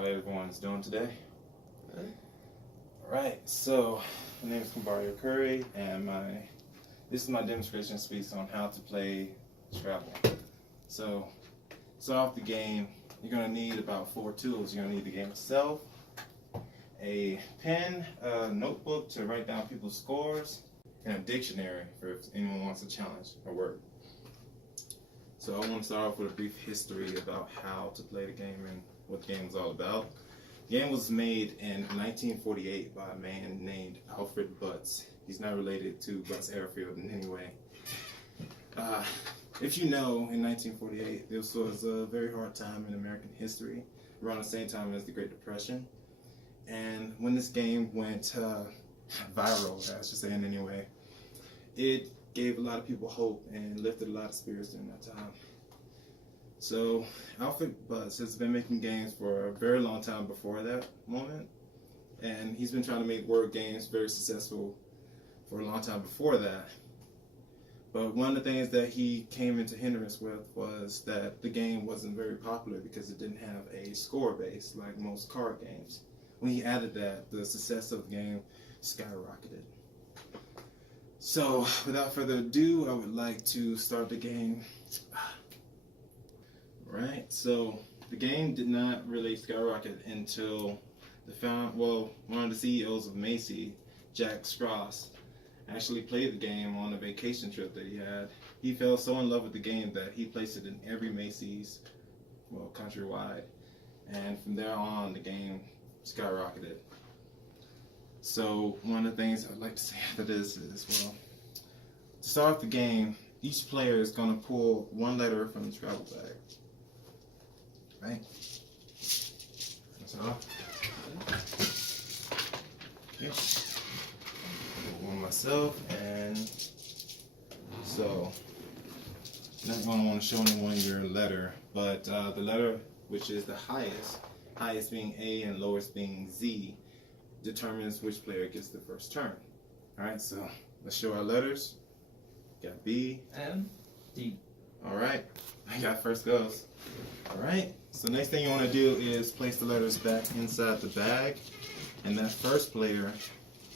How everyone's doing today. Alright, so my name is Mario Curry, and this is my demonstration speech on how to play Scrabble. So, to start off the game, you're going to need about 4 tools. You're going to need the game itself, a pen, a notebook to write down people's scores, and a dictionary for if anyone wants to challenge a word. So I want to start off with a brief history about how to play the game and what the game is all about. The game was made in 1948 by a man named Alfred Butz. He's not related to Butz Airfield in any way. If you know, in 1948, this was a very hard time in American history, around the same time as the Great Depression. And when this game went viral, I should say in any way, it gave a lot of people hope and lifted a lot of spirits during that time. So Alfred Butz has been making games for a very long time before that moment, and he's been trying to make word games very successful for a long time before that. But one of the things that he came into hindrance with was that the game wasn't very popular because it didn't have a score base like most card games. When he added that, the success of the game skyrocketed. So without further ado, I would like to start the game. Right, so the game did not really skyrocket until one of the CEOs of Macy, Jack Straus, actually played the game on a vacation trip that he had. He fell so in love with the game that he placed it in every Macy's, countrywide, and from there on the game skyrocketed. So one of the things I'd like to say after this is, to start off the game, each player is going to pull one letter from the Scrabble bag. Right? That's all. Yep. One myself, and so I'm not going to want to show anyone your letter, but the letter which is the highest being A and lowest being Z, determines which player gets the first turn. Alright, so let's show our letters. Got B, M, D. Alright, I got first goes. Alright, so next thing you want to do is place the letters back inside the bag, and that first player,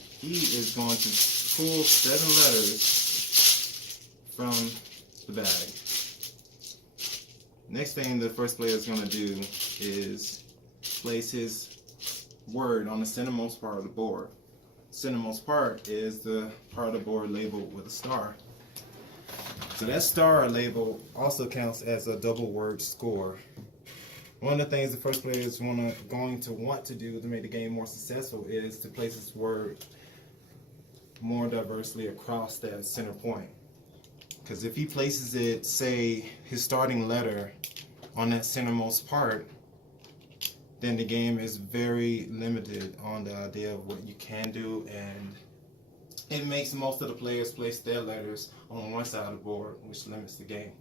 he is going to pull 7 letters from the bag. Next thing the first player is going to do is place his word on the centermost part of the board. Centermost part is the part of the board labeled with a star. So that star label also counts as a double word score. One of the things the first player is going to want to do to make the game more successful is to place his word more diversely across that center point. Because if he places it, say, his starting letter on that centermost part, then the game is very limited on the idea of what you can do, and it makes most of the players place their letters on one side of the board, which limits the game.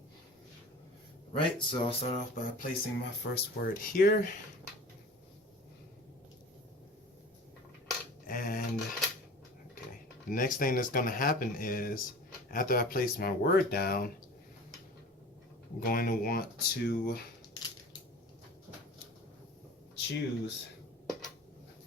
Right, so I'll start off by placing my first word here. And, okay, the next thing that's going to happen is, after I place my word down, I'm going to want to choose,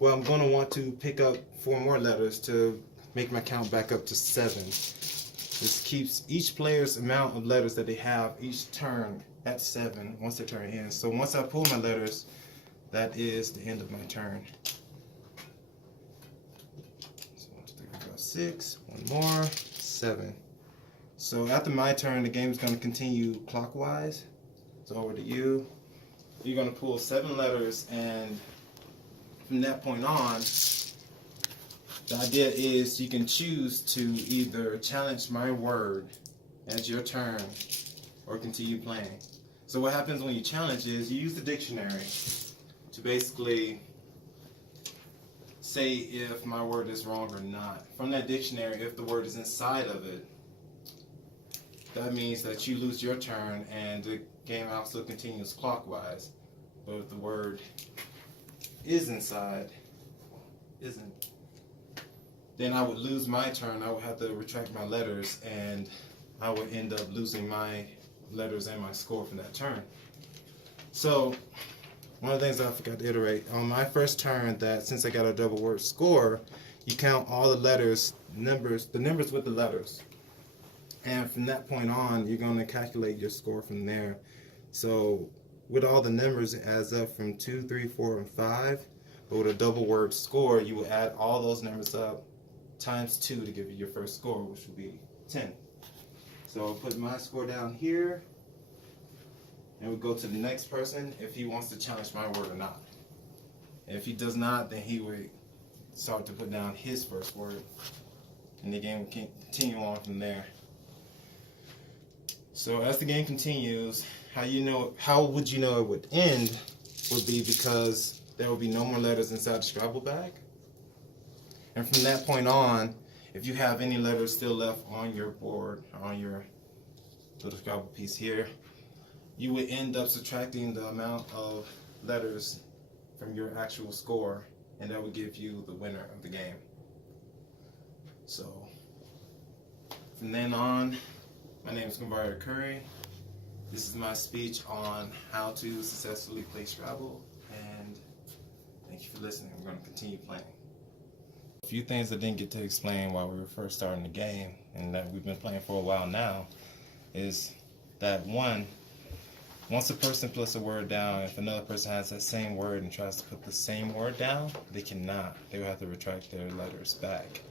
I'm going to want to pick up 4 more letters to make my count back up to 7. This keeps each player's amount of letters that they have each turn at 7 once their turn ends. So once I pull my letters, that is the end of my turn. So 1, 2, 3, 4, 5, 6. 1 more, 7. So after my turn, the game is going to continue clockwise. So over to you. You're going to pull 7 letters, and from that point on, the idea is you can choose to either challenge my word as your turn or continue playing. So what happens when you challenge is you use the dictionary to basically say if my word is wrong or not. From that dictionary, if the word is inside of it, that means that you lose your turn and the game also continues clockwise. But if the word is inside, then I would lose my turn. I would have to retract my letters, and I would end up losing my letters and my score from that turn. So one of the things I forgot to iterate, on my first turn, that since I got a double word score, you count all the letters, the numbers with the letters. And from that point on, you're going to calculate your score from there. So with all the numbers, it adds up from 2, 3, 4, and 5. But with a double word score, you will add all those numbers up times 2 to give you your first score, which will be 10. So I'll put my score down here, and we'll go to the next person if he wants to challenge my word or not. And if he does not, then he would start to put down his first word, and the game will continue on from there. So as the game continues, how would you know it would end would be because there will be no more letters inside the Scrabble bag. And from that point on, if you have any letters still left on your board, on your little Scrabble piece here, you would end up subtracting the amount of letters from your actual score, and that would give you the winner of the game. So from then on, my name is Converter Curry. This is my speech on how to successfully play Scrabble, and thank you for listening. We're going to continue playing. A few things I didn't get to explain while we were first starting the game, and that we've been playing for a while now, is that once a person puts a word down, if another person has that same word and tries to put the same word down, they cannot. They will have to retract their letters back.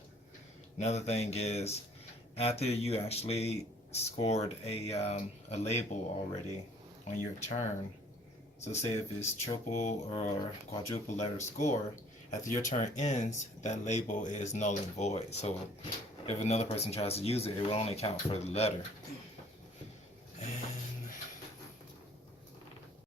Another thing is, after you actually scored a label already on your turn, so say if it's triple or quadruple letter score, after your turn ends, that label is null and void. So if another person tries to use it, it will only count for the letter.